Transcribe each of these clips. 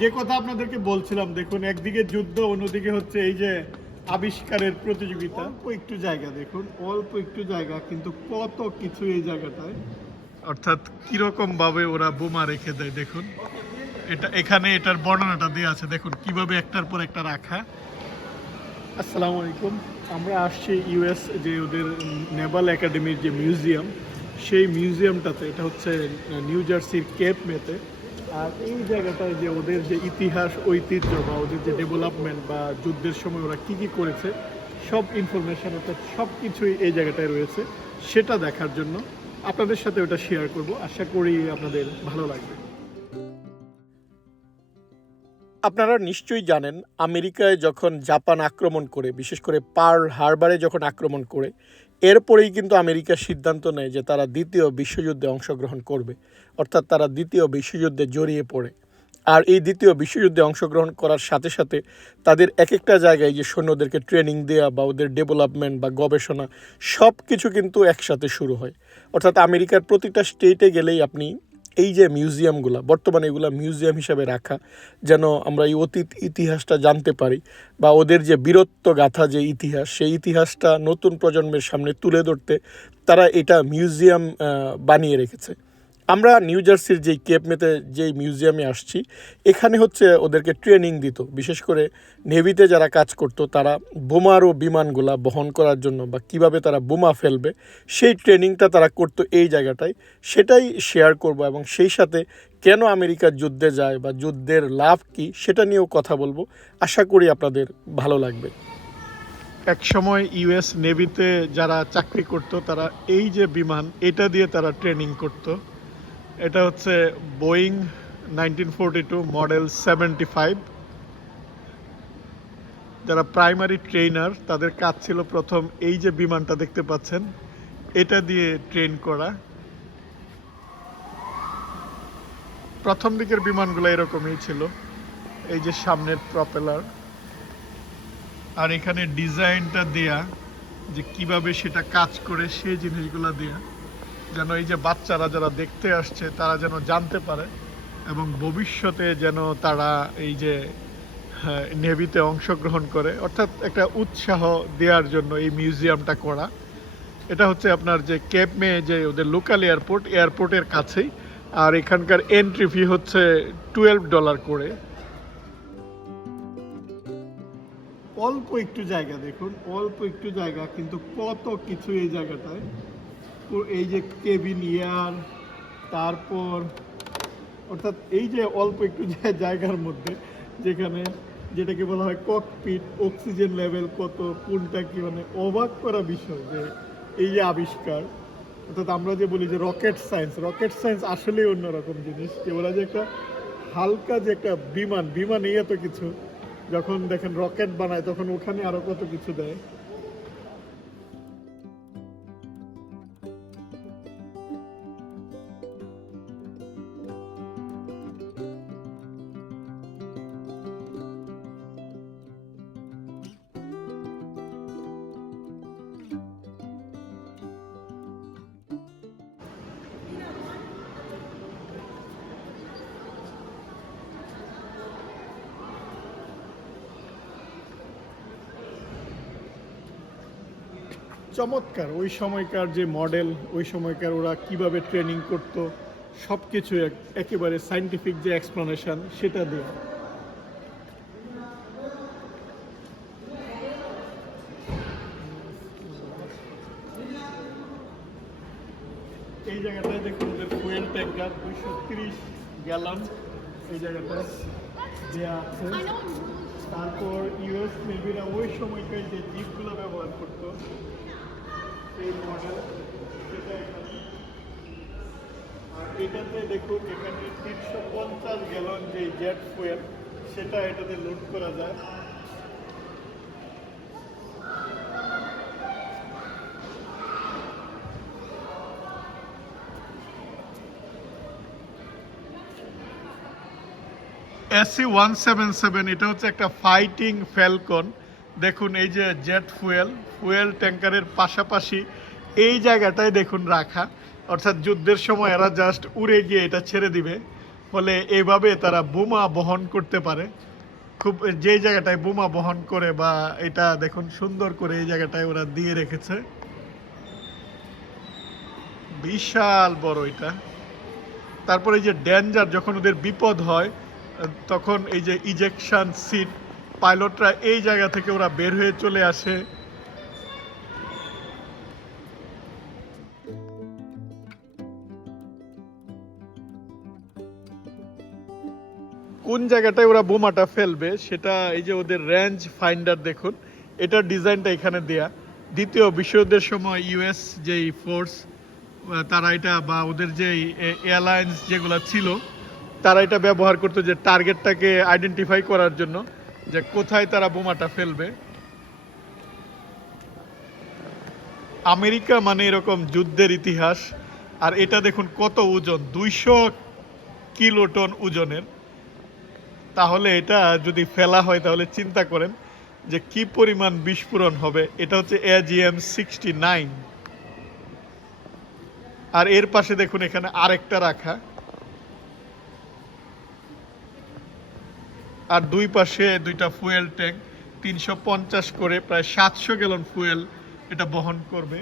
যে কথা আপনাদেরকে বলছিলাম, দেখুন, একদিকে যুদ্ধ, অন্যদিকে হচ্ছে এই যে আবিষ্কারের প্রতিযোগিতা। অল্প একটু জায়গা, দেখুন, অল্প একটু জায়গা, কিন্তু কত কিছু এই জায়গাটায়? অর্থাৎ কীরকম ভাবে ওরা বোমা রেখে দেয়, দেখুন। এটা, এখানে এটার বর্ণনাটা দেওয়া আছে, দেখুন, কীভাবে একটার পর একটা রাখা। আসসালামু আলাইকুম। আমরা আসছি ইউএস, যে ওদের নেভাল একাডেমির যে মিউজিয়াম, সেই মিউজিয়ামটাতে, এটা হচ্ছে নিউ জার্সির কেপ মেতে। আর এই জায়গাটায় যে ওদের যে ইতিহাস, ঐতিহ্য বা ওদের যে ডেভেলপমেন্ট বা যুদ্ধের সময় ওরা কী কী করেছে, সব ইনফরমেশান অর্থাৎ সব কিছুই এই জায়গাটায় রয়েছে, সেটা দেখার জন্য আপনাদের সাথে ওটা শেয়ার করব। আশা করি আপনাদের ভালো লাগবে। আপনারা নিশ্চয়ই জানেন, আমেরিকায় যখন জাপান আক্রমণ করে, বিশেষ করে পার্ল হারবারে যখন আক্রমণ করে এরপরেই কিন্তু আমেরিকা সিদ্ধান্ত নেয় যে তারা দ্বিতীয় বিশ্বযুদ্ধে অংশগ্রহণ করবে। অর্থাৎ তারা দ্বিতীয় বিশ্বযুদ্ধে জড়িয়ে পড়ে। আর এই দ্বিতীয় বিশ্বযুদ্ধে অংশগ্রহণ করার সাথে সাথে তাদের এক একটা জায়গায় যে সৈন্যদেরকে ট্রেনিং দেওয়া বা ওদের ডেভেলপমেন্ট বা গবেষণা সব কিছু কিন্তু একসাথে শুরু হয়। অর্থাৎ আমেরিকার প্রতিটা স্টেটে গেলেই আপনি এই যে মিউজিয়ামগুলো বর্তমানে এগুলো মিউজিয়াম হিসাবে রাখা, যেন আমরা এই অতীত ইতিহাসটা জানতে পারি, বা ওদের যে বীরত্ব গাথা যে ইতিহাস, সেই ইতিহাসটা নতুন প্রজন্মের সামনে তুলে ধরতে তারা এটা মিউজিয়াম বানিয়ে রেখেছে। আমরা নিউ জার্সির যেই কেপমেতে যেই মিউজিয়ামে আসছি, এখানে হচ্ছে ওদেরকে ট্রেনিং দিত। বিশেষ করে নেভিতে যারা কাজ করতো, তারা বোমার ও বিমানগুলা বহন করার জন্য বা কীভাবে তারা বোমা ফেলবে, সেই ট্রেনিংটা তারা করতো এই জায়গাটায়। সেটাই শেয়ার করব এবং সেই সাথে কেন আমেরিকা যুদ্ধে যায় বা যুদ্ধের লাভ কি, সেটা নিয়েও কথা বলব। আশা করি আপনাদের ভালো লাগবে। এক সময় ইউএস নেভিতে যারা চাকরি করত, তারা এই যে বিমান, এটা দিয়ে তারা ট্রেনিং করত। এটা হচ্ছে বোয়িং নাইনটিন মডেল সেভেন্টি যারা প্রাইমারি ট্রেনার তাদের কাজ ছিল প্রথম এই যে বিমানটা দেখতে পাচ্ছেন, এটা দিয়ে ট্রেন করা। প্রথম দিকের বিমানগুলো এরকমই ছিল, এই যে সামনের প্রপেলার আর এখানে ডিজাইনটা দেয়া, যে কীভাবে সেটা কাজ করে সেই জিনিসগুলো দেয়া। যেন এই যে বাচ্চারা যারা দেখতে আসছে তারা যেন জানতে পারে এবং ভবিষ্যতে যেন তারা এই যে হ্যাঁ, নেভিতে অংশগ্রহণ করে। অর্থাৎ একটা উৎসাহ দেওয়ার জন্য এই মিউজিয়ামটা করা। এটা হচ্ছে আপনার যে কেপ মে যে ওদের লোকাল এয়ারপোর্ট এয়ারপোর্টের কাছেই। আর এখানকার এন্ট্রি ফি হচ্ছে টুয়েলভ ডলার করে। অল্প একটু জায়গা দেখুন অল্প একটু জায়গা কিন্তু কত কিছু এই জায়গাটায়। এই যে কেবিন ইয়ার, তারপর অর্থাৎ এই যে অল্প একটু জায়গার মধ্যে, যেখানে যেটাকে বলা হয় ককপিট অক্সিজেন লেভেল কত, কোনটা কি মানে অবাক করা বিষয় যে এই যে আবিষ্কার। অর্থাৎ আমরা যে বলি যে রকেট সায়েন্স রকেট সায়েন্স আসলেই অন্যরকম জিনিস। যে ওরা যে একটা হালকা যে একটা বিমান বিমানই এত কিছু, যখন দেখেন রকেট বানায়, তখন ওখানে আরও কত কিছু দেয়। চমৎকার। ওই সময়কার যে মডেল ওই সময়কার ওরা কীভাবে ট্রেনিং করত সব কিছু একেবারে সাইন্টিফিক যে এক্সপ্লানেশন সেটা দেওয়া এই জায়গাটায় দেখুন ওদের ফুয়েল ট্যাঙ্কার দুইশো তিরিশ গ্যালন এই জায়গাটায় দেওয়া আছে। তারপর ইউএস নেভিরা ওই সময়কার যে জিপগুলো ব্যবহার করতো এটাতে দেখুন, এখানে তিনশো পঞ্চাশ গ্যালন যে জেট ফুয়েল সেটা এটাতে লোড করা যায়। এসি ওয়ান সেভেন সেভেন এটা হচ্ছে একটা ফাইটিং ফ্যালকন দেখুন, এই যে জেট ফুয়েল ফুয়েল ট্যাঙ্কারের পাশাপাশি এই জায়গাটায় দেখুন রাখা। অর্থাৎ যুদ্ধের সময় এরা জাস্ট উড়ে গিয়ে এটা ছেড়ে দিবে। ফলে এইভাবে তারা বোমা বহন করতে পারে। খুব, যে জায়গাটায় বোমা বহন করে বা এটা দেখুন সুন্দর করে এই জায়গাটায় ওরা দিয়ে রেখেছে। বিশাল বড় এটা। তারপরে এই যে ডেঞ্জার যখন ওদের বিপদ হয়, তখন এই যে ইজেকশন সিট পাইলটরা এই জায়গা থেকে ওরা বের হয়ে চলে আসে। কোন জায়গাটায় ওরা বোমাটা ফেলবে সেটা এই যে ওদের রেঞ্জ ফাইন্ডার দেখুন, এটার ডিজাইনটা এখানে দেয়া। দ্বিতীয় বিশ্বযুদ্ধের সময় ইউএস যেই ফোর্স তারা এটা বা ওদের যে এয়ারলাইন্স যেগুলো ছিল, তারা এটা ব্যবহার করতো যে টার্গেটটাকে আইডেন্টিফাই করার জন্য। যে কোথায় তারা বোমাটা ফেলবে। আমেরিকা মানে এরকম যুদ্ধের ইতিহাস, আর এটা দেখুন কত ওজন, দুইশো কিলোটন ওজনের। তাহলে এটা যদি ফেলা হয়, তাহলে চিন্তা করেন যে কি পরিমাণ বিস্ফোরণ হবে। এটা হচ্ছে এজিএম সিক্সটি নাইন আর এর পাশে দেখুন এখানে আরেকটা রাখা। আর দুই পাশে দুইটা ফুয়েল ট্যাঙ্ক, তিনশো পঞ্চাশ করে প্রায় সাতশো গ্যালন ফুয়েল এটা বহন করবে।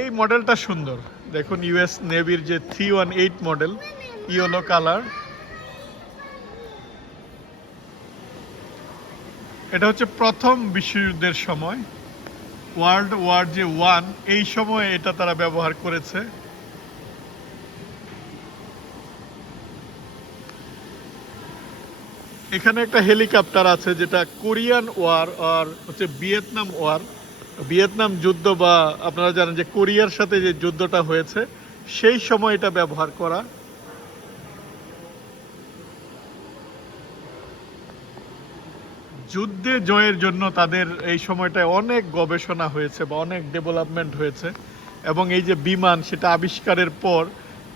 এই মডেলটা সুন্দর। দেখুন ইউএস নেভির যে three one eight model, yellow colour. এটা হচ্ছে প্রথম বিশ্বযুদ্ধের সময়। ওয়ার্ল্ড ওয়ার যে ওয়ান, এই সময়ে এটা তারা ব্যবহার করেছে। এখানে একটা হেলিকপ্টার আছে যেটা কোরিয়ান ওয়ার আর হচ্ছে ভিয়েতনাম ওয়ার। ভিয়েতনাম যুদ্ধ বা আপনারা জানেন যে কোরিয়ার সাথে যে যুদ্ধটা হয়েছে, সেই সময় এটা ব্যবহার করা। যুদ্ধে জয়ের জন্য তাদের এই সময়টায় অনেক গবেষণা হয়েছে বা অনেক ডেভেলপমেন্ট হয়েছে এবং এই যে বিমান সেটা আবিষ্কারের পর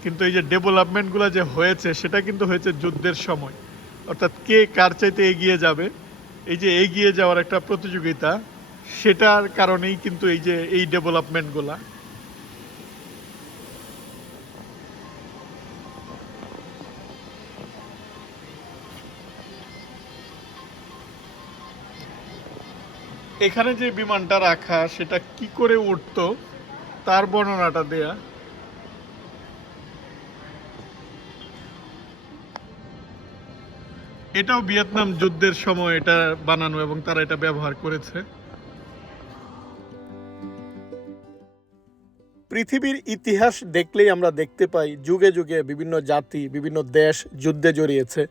কিন্তু এই যে ডেভেলপমেন্টগুলো যে হয়েছে সেটা কিন্তু হয়েছে যুদ্ধের সময়। অর্থাৎ কে কার চাইতে এগিয়ে যাবে, এই যে এগিয়ে যাওয়ার একটা প্রতিযোগিতা, সেটার কারণেই কিন্তু এই যে এই ডেভেলপমেন্টগুলা। এখানে যে বিমানটা রাখা, সেটা কি করে উঠতো, তার বর্ণনাটা দেয়া। এটাও ভিয়েতনাম যুদ্ধের সময় এটা বানানো এবং তারা এটা ব্যবহার করেছে। পৃথিবীর ইতিহাস দেখলেই আমরা দেখতে পাই যুগে যুগে বিভিন্ন জাতি, বিভিন্ন দেশ যুদ্ধে জড়িয়েছে।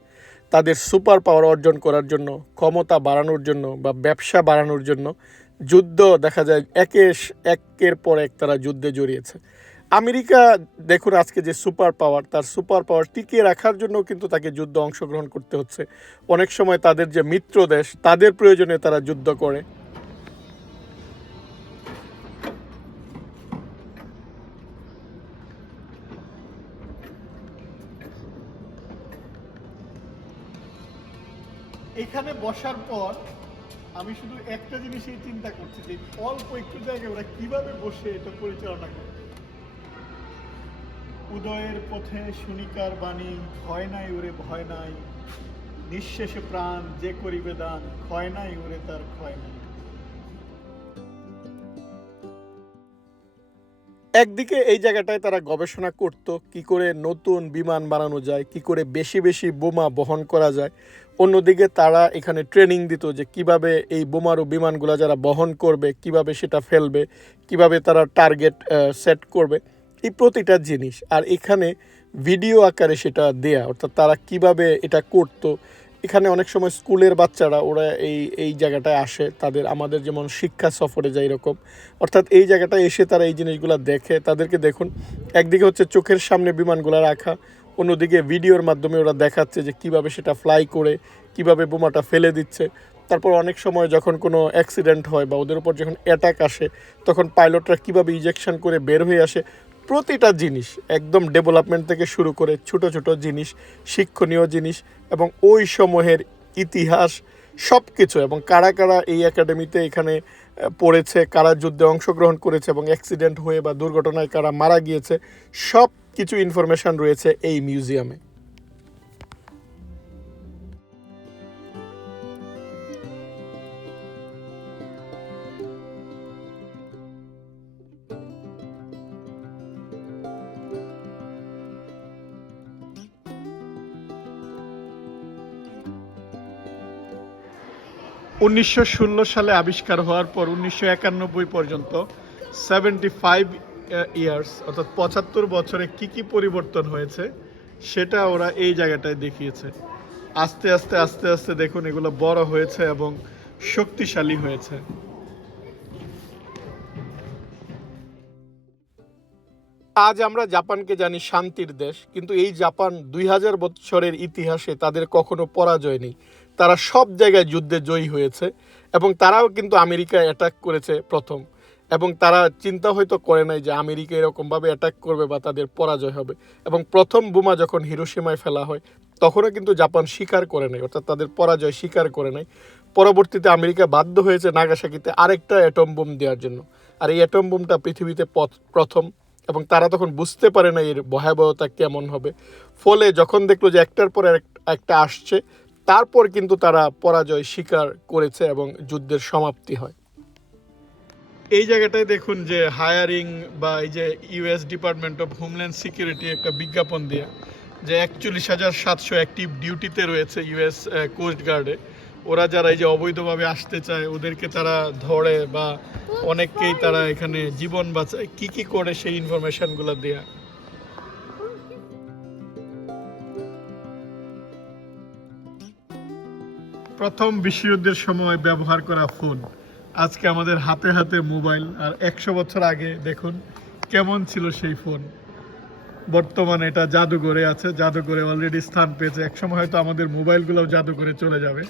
তাদের সুপার পাওয়ার অর্জন করার জন্য, ক্ষমতা বাড়ানোর জন্য বা ব্যবসা বাড়ানোর জন্য যুদ্ধ দেখা যায় একে একের পর এক তারা যুদ্ধে জড়িয়েছে। আমেরিকা দেখুন আজকে যে সুপার পাওয়ার, তার সুপার পাওয়ার টিকিয়ে রাখার জন্য কিন্তু তাকে যুদ্ধ অংশগ্রহণ করতে হচ্ছে। অনেক সময় তাদের যে মিত্র দেশ, তাদের প্রয়োজনে তারা যুদ্ধ করে। এখানে বসার পর আমি শুধু একটা জিনিসই চিন্তা করছি যে অল্প একটু জায়গায় ওরা কীভাবে বসে এটা পরিচালনা করে উদয়ের পথে শুনিকার বাণী, ভয় নাই ওরে, ভয় নাই। নিঃশেষে প্রাণ যে করিবে দান, ক্ষয় নাই ওরে, তার ক্ষয় নাই। একদিকে এই জায়গাটায় তারা গবেষণা করত, কি করে নতুন বিমান বানানো যায়, কি করে বেশি বেশি বোমা বহন করা যায়। অন্যদিকে তারা এখানে ট্রেনিং দিত যে কীভাবে এই বোমারু বিমানগুলো যারা বহন করবে, কীভাবে সেটা ফেলবে, কীভাবে তারা টার্গেট সেট করবে। এই প্রতিটা জিনিস। আর এখানে ভিডিও আকারে সেটা দেয়া, অর্থাৎ তারা কীভাবে এটা করতো। এখানে অনেক সময় স্কুলের বাচ্চারা, ওরা এই এই জায়গাটায় আসে, তাদের, আমাদের যেমন শিক্ষা সফরে যায় এরকম। অর্থাৎ এই জায়গাটায় এসে তারা এই জিনিসগুলো দেখে, তাদেরকে দেখুন, একদিকে হচ্ছে চোখের সামনে বিমানগুলো রাখা, অন্যদিকে ভিডিওর মাধ্যমে ওরা দেখাচ্ছে যে কীভাবে সেটা ফ্লাই করে, কীভাবে বোমাটা ফেলে দিচ্ছে। তারপর অনেক সময় যখন কোনো অ্যাক্সিডেন্ট হয় বা ওদের উপর যখন অ্যাটাক আসে, তখন পাইলটরা কীভাবে ইজেকশন করে বের হয়ে আসে প্রতিটা জিনিস, একদম ডেভেলপমেন্ট থেকে শুরু করে ছোট ছোট জিনিস, শিক্ষণীয় জিনিস এবং ওই সময়ের ইতিহাস সব কিছু এবং কারা কারা এই একাডেমিতে এখানে পড়েছে, কারা যুদ্ধে অংশগ্রহণ করেছে এবং অ্যাক্সিডেন্ট হয়ে বা দুর্ঘটনায় কারা মারা গিয়েছে সব কিছু ইনফরমেশান রয়েছে এই মিউজিয়ামে উনিশশো ষোলো সালে আবিষ্কার হওয়ার পর উনিশশো একানব্বই পর্যন্ত সেভেন্টি ফাইভ ইয়ার্স অর্থাৎ পঁচাত্তর বছরে কি কি পরিবর্তন হয়েছে, সেটা ওরা এই জায়গাটায় দেখিয়েছে। আস্তে আস্তে আস্তে আস্তে দেখুন এগুলো বড় হয়েছে এবং শক্তিশালী হয়েছে। আজ আমরা জাপানকে জানি শান্তির দেশ, কিন্তু এই জাপান দুই হাজার বছরের ইতিহাসে তাদের কখনো পরাজয় নেই। তারা সব জায়গায় যুদ্ধে জয়ী হয়েছে এবং তারাও কিন্তু আমেরিকায় অ্যাটাক করেছে প্রথম। এবং তারা চিন্তা হয়তো করে নাই যে আমেরিকা এরকমভাবে অ্যাটাক করবে বা তাদের পরাজয় হবে। এবং প্রথম বোমা যখন হিরোসীমায় ফেলা হয়, তখনও কিন্তু জাপান স্বীকার করে নাই, অর্থাৎ তাদের পরাজয় স্বীকার করে নাই। পরবর্তীতে আমেরিকা বাধ্য হয়েছে নাগাসাকিতে আরেকটা অ্যাটম বোম দেওয়ার জন্য। আর এই অ্যাটম বোমটা পৃথিবীতে পথ- প্রথম। এবং তারা তখন বুঝতে পারে না এর ভয়াবহতা কেমন হবে। ফলে যখন দেখল যে একটার পর এক- একটা আসছে তারপর কিন্তু তারা পরাজয় স্বীকার করেছে এবং যুদ্ধের সমাপ্তি হয়। এই জায়গাটায় দেখুন যে হায়ারিং বা এই যে US department of homeland security একটা বিজ্ঞাপন দিয়ে যে একচল্লিশ হাজার সাতশো অ্যাক্টিভ ডিউটিতে রয়েছে ইউএস কোস্ট গার্ডে ওরা যারা এই যে অবৈধভাবে আসতে চায়, ওদেরকে তারা ধরে বা অনেককেই তারা এখানে জীবন বাঁচায়। কি কি করে সেই ইনফরমেশনগুলো দেয়া? প্রথম বিশ্বযুদ্ধের সময় ব্যবহার করা ফোন। আজকে আমাদের হাতে হাতে মোবাইল। আর একশো বছর আগে দেখুন, কেমন ছিল সেই ফোন। বর্তমানে এটা জাদুঘরে আছে। জাদুঘরে অলরেডি স্থান পেয়েছে। একসময় হয়তো আমাদের মোবাইলগুলোও জাদুঘরে চলে যাবে।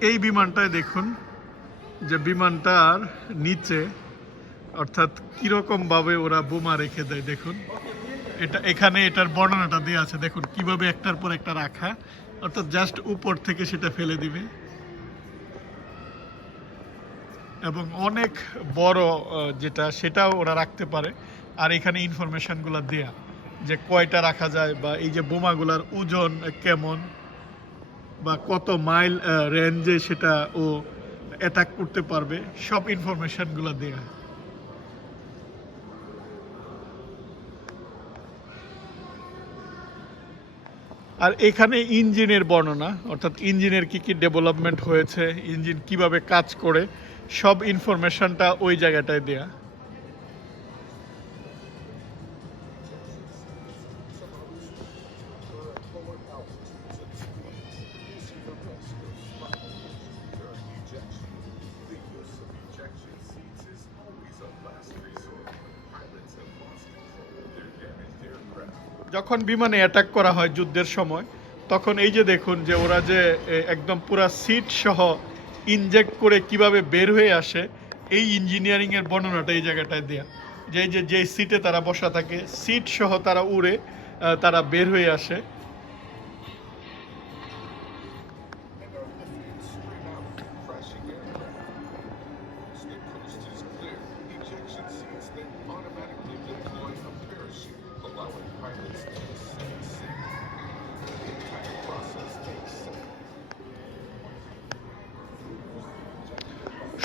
এই বিমানটায় দেখুন, যে বিমানটার নিচে, অর্থাৎ কীরকম ভাবে ওরা বোমা রেখে দেয়, দেখুন। এটা এখানে এটার বর্ণনাটা দেওয়া আছে। দেখুন, কীভাবে একটার পর একটা রাখা। অর্থাৎ জাস্ট উপর থেকে সেটা ফেলে দিবে। এবং অনেক বড় যেটা সেটাও ওরা রাখতে পারে। আর এখানে ইনফরমেশনগুলো দেয়া, যে কয়টা রাখা যায় বা এই যে বোমাগুলার ওজন কেমন বা কত মাইল রেঞ্জে সেটা ও অ্যাটাক করতে পারবে, সব ইনফরমেশনগুলো দেয়া। আর এখানে ইঞ্জিনের বর্ণনা, অর্থাৎ ইঞ্জিনের কি কি ডেভেলপমেন্ট হয়েছে, ইঞ্জিন কীভাবে কাজ করে, সব ইনফরমেশনটা ওই জায়গাটায় দেয়া। যখন বিমানে অ্যাটাক করা হয় যুদ্ধের সময়, তখন এই যে দেখুন যে ওরা যে একদম পুরা সিট সহ ইনজেক্ট করে কীভাবে বের হয়ে আসে, এই ইঞ্জিনিয়ারিং এর বর্ণনাটা এই জায়গাটায় দেয়া। যে যে যে সিটে তারা বসা থাকে সিট সহ তারা উড়ে তারা বের হয়ে আসে।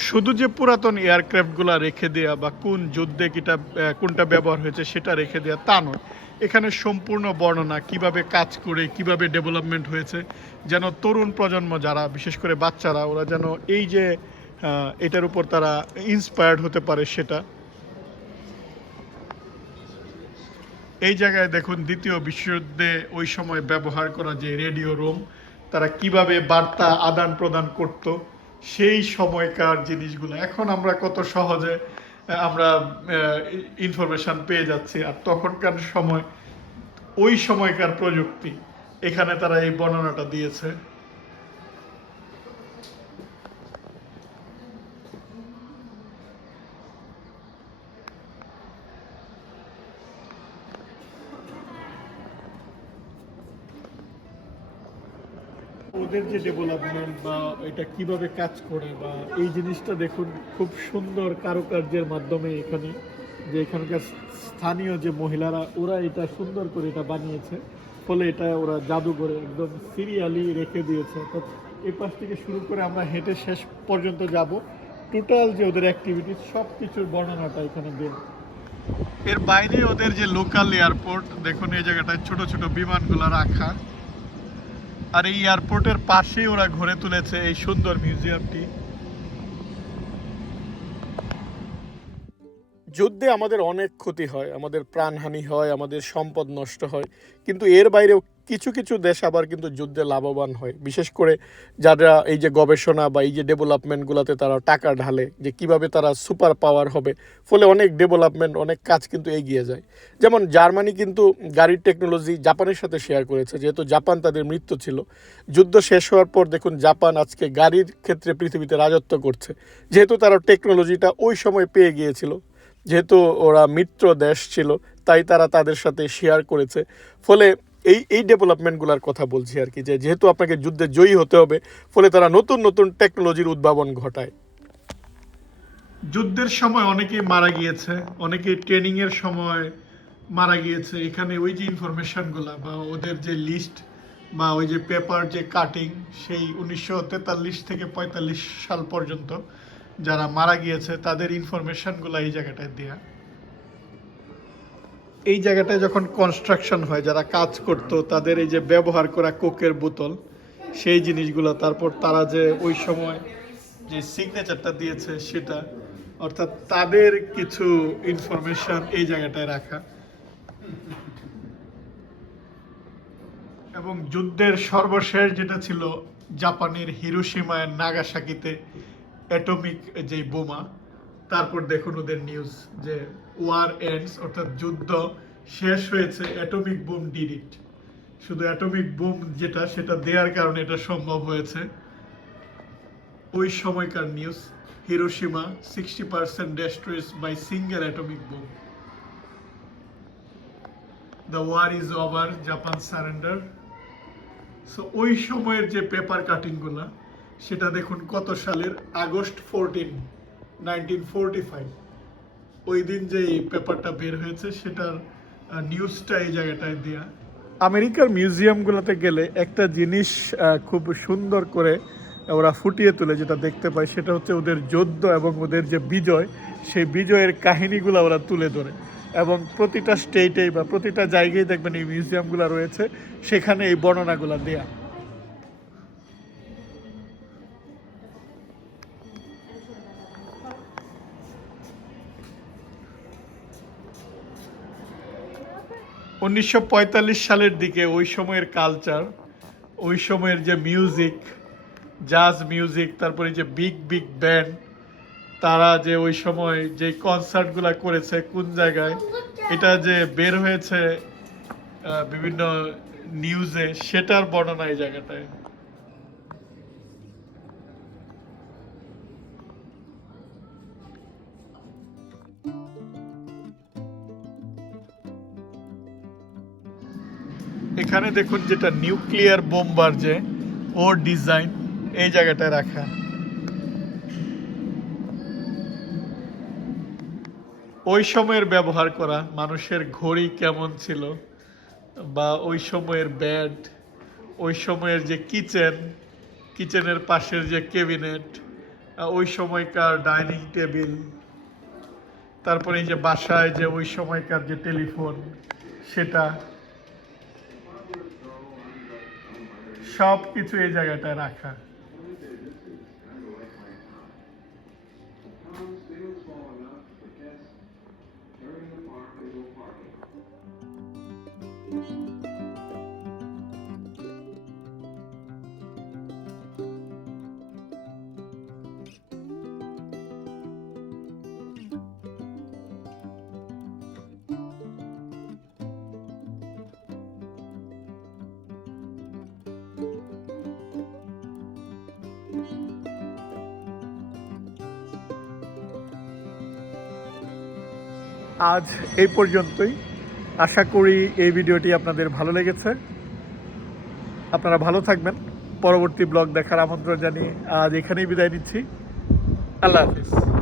শুধু যে পুরাতন এয়ারক্রাফটগুলো রেখে দেয়া বা কোন যুদ্ধে কিটা কোনটা ব্যবহার হয়েছে সেটা রেখে দেয়া, তা নয়। এখানে সম্পূর্ণ বর্ণনা, কীভাবে কাজ করে, কীভাবে ডেভেলপমেন্ট হয়েছে, যেন তরুণ প্রজন্ম যারা, বিশেষ করে বাচ্চারা, ওরা যেন এই যে এটার উপর তারা ইন্সপায়ার্ড হতে পারে সেটা। এই জায়গায় দেখুন, দ্বিতীয় বিশ্বযুদ্ধে ওই সময় ব্যবহার করা যে রেডিও রুম, তারা কীভাবে বার্তা আদান প্রদান করত সেই সময়কার জিনিসগুলো। এখন আমরা কত সহজে আমরা ইনফরমেশন পেয়ে যাচ্ছি। আর তখনকার সময়, ওই সময়কার প্রযুক্তি, এখানে তারা এই বর্ণনাটা দিয়েছে। ওদের যে ডেভেলপমেন্ট বা এটা কীভাবে কাজ করে বা এই জিনিসটা দেখুন, খুব সুন্দর কারুকার্যের মাধ্যমে এখানে যে এখানকার স্থানীয় যে মহিলারা, ওরা এটা সুন্দর করে এটা বানিয়েছে। ফলে এটা ওরা জাদু করে একদম সিরিয়ালি রেখে দিয়েছে। এই পাশ থেকে শুরু করে আমরা হেঁটে শেষ পর্যন্ত যাব। টোটাল যে ওদের অ্যাক্টিভিটিস সব কিছুর বর্ণনাটা এখানে দেওয়া এর বাইরে ওদের যে লোকাল এয়ারপোর্ট দেখুন এই জায়গাটায় ছোট ছোট বিমানগুলো রাখা। আর এই এয়ারপোর্টের পাশেই ওরা ঘুরে তুলেছে এই সুন্দর মিউজিয়ামটি। যুদ্ধে আমাদের অনেক ক্ষতি হয়, আমাদের প্রাণহানি হয়, আমাদের সম্পদ নষ্ট হয়, কিন্তু এর বাইরেও কিছু কিছু দেশ আবার কিন্তু যুদ্ধে লাভবান হয়। বিশেষ করে যারা এই যে গবেষণা বা এই যে ডেভেলপমেন্টগুলোতে তারা টাকা ঢালে যে কীভাবে তারা সুপার পাওয়ার হবে, ফলে অনেক ডেভেলপমেন্ট, অনেক কাজ কিন্তু এগিয়ে যায়। যেমন জার্মানি কিন্তু গাড়ির টেকনোলজি জাপানের সাথে শেয়ার করেছে, যেহেতু জাপান তাদের মৃত্যু ছিল। যুদ্ধ শেষ হওয়ার পর দেখুন জাপান আজকে গাড়ির ক্ষেত্রে পৃথিবীতে রাজত্ব করছে। যেহেতু তারা টেকনোলজিটা ওই সময় পেয়ে গিয়েছিল, যেহেতু ওরা মিত্র দেশ ছিল, তাই তারা তাদের সাথে শেয়ার করেছে। ফলে এই এই ডেভেলপমেন্টগুলোর কথা বলছি আর কি, যে যেহেতু আপনাকে যুদ্ধে জয়ী হতে হবে, ফলে তারা নতুন নতুন টেকনোলজির উদ্ভাবন ঘটায়। যুদ্ধের সময় অনেকেই মারা গিয়েছে, অনেকেই ট্রেনিং এর সময় মারা গিয়েছে। এখানে ওই যে ইনফরমেশনগুলো বা ওদের যে লিস্ট বা ওই যে পেপার যে কাটিং সেই উনিশশো তেতাল্লিশ থেকে পঁয়তাল্লিশ সাল পর্যন্ত যারা মারা গিয়েছে, তাদের ইনফরমেশনগুলো এই জায়গাটায় দেয়া। এই জায়গাটায় যখন কনস্ট্রাকশন হয়, যারা কাজ করত, তাদের এই যে ব্যবহার করা কোকের বোতল, সেই জিনিসগুলো, তারপর তারা যে ওই সময় যে সিগনেচারটা দিয়েছে সেটা, অর্থাৎ তাদের কিছু ইনফরমেশন এই জায়গাটায় রাখা। এবং যুদ্ধের সর্বশেষ যেটা ছিল, জাপানের হিরোসীমায় নাগাসাকিতে অ্যাটমিক যে বোমা তারপর দেখুন ওদের নিউজ যে ওয়ার এন্ডস অর্থাৎ যুদ্ধ শেষ হয়েছে অ্যাটমিক বোম ডিড ইট শুধু অ্যাটমিক বোম যেটা, সেটা দেওয়ার কারণে এটা সম্ভব হয়েছে। ওই সময়কার news Hiroshima sixty percent destroys by single atomic bomb the war is over Japan surrender so ওই সময়ের যে পেপার কাটিংগুলো সেটা দেখুন কত সালের আগস্ট ফোরটিন ওই দিন যে পেপারটা বের হয়েছে, সেটার নিউজটা এই জায়গাটায় দেয়া। আমেরিকার মিউজিয়ামগুলোতে গেলে একটা জিনিস খুব সুন্দর করে ওরা ফুটিয়ে তুলে, যেটা দেখতে পাই সেটা হচ্ছে ওদের যুদ্ধ এবং ওদের যে বিজয়, সেই বিজয়ের কাহিনীগুলো ওরা তুলে ধরে। এবং প্রতিটা স্টেটেই বা প্রতিটা জায়গায় দেখবেন এই মিউজিয়ামগুলো রয়েছে, সেখানে এই বর্ণনাগুলো দেয়া। উনিশশো পঁয়তাল্লিশ সালের দিকে ওই সময়ের কালচার, ওই সময়ের যে মিউজিক, জাজ মিউজিক, তারপরে যে বিগ বিগ ব্যান্ড, তারা যে ওই সময় যে কনসার্টগুলো করেছে, কোন জায়গায়, এটা যে বের হয়েছে বিভিন্ন নিউজে, সেটার বর্ণনা এই জায়গাটায়। এখানে দেখুন যেটা নিউক্লিয়ার বোম্বার যে, ওর ডিজাইন, এই জায়গাটায় রাখা। ওই সময়ের ব্যবহার করা, মানুষের ঘড়ি কেমন ছিল, বা ওই সময়ের ব্যাড ওই সময়ের যে কিচেন কিচেনের পাশের যে ক্যাবিনেট ওই সময়কার ডাইনিং টেবিল তারপরে এই যে বাসায় যে ওই সময়কার যে টেলিফোন সেটা সব কিছু এই জায়গাটায় রাখা। আজ এই পর্যন্তই। আশা করি এই ভিডিওটি আপনাদের ভালো লেগেছে। আপনারা ভালো থাকবেন। পরবর্তী ব্লগ দেখার আমন্ত্রণ জানিয়ে আজ এখানেই বিদায় নিচ্ছি। আল্লাহ হাফিজ।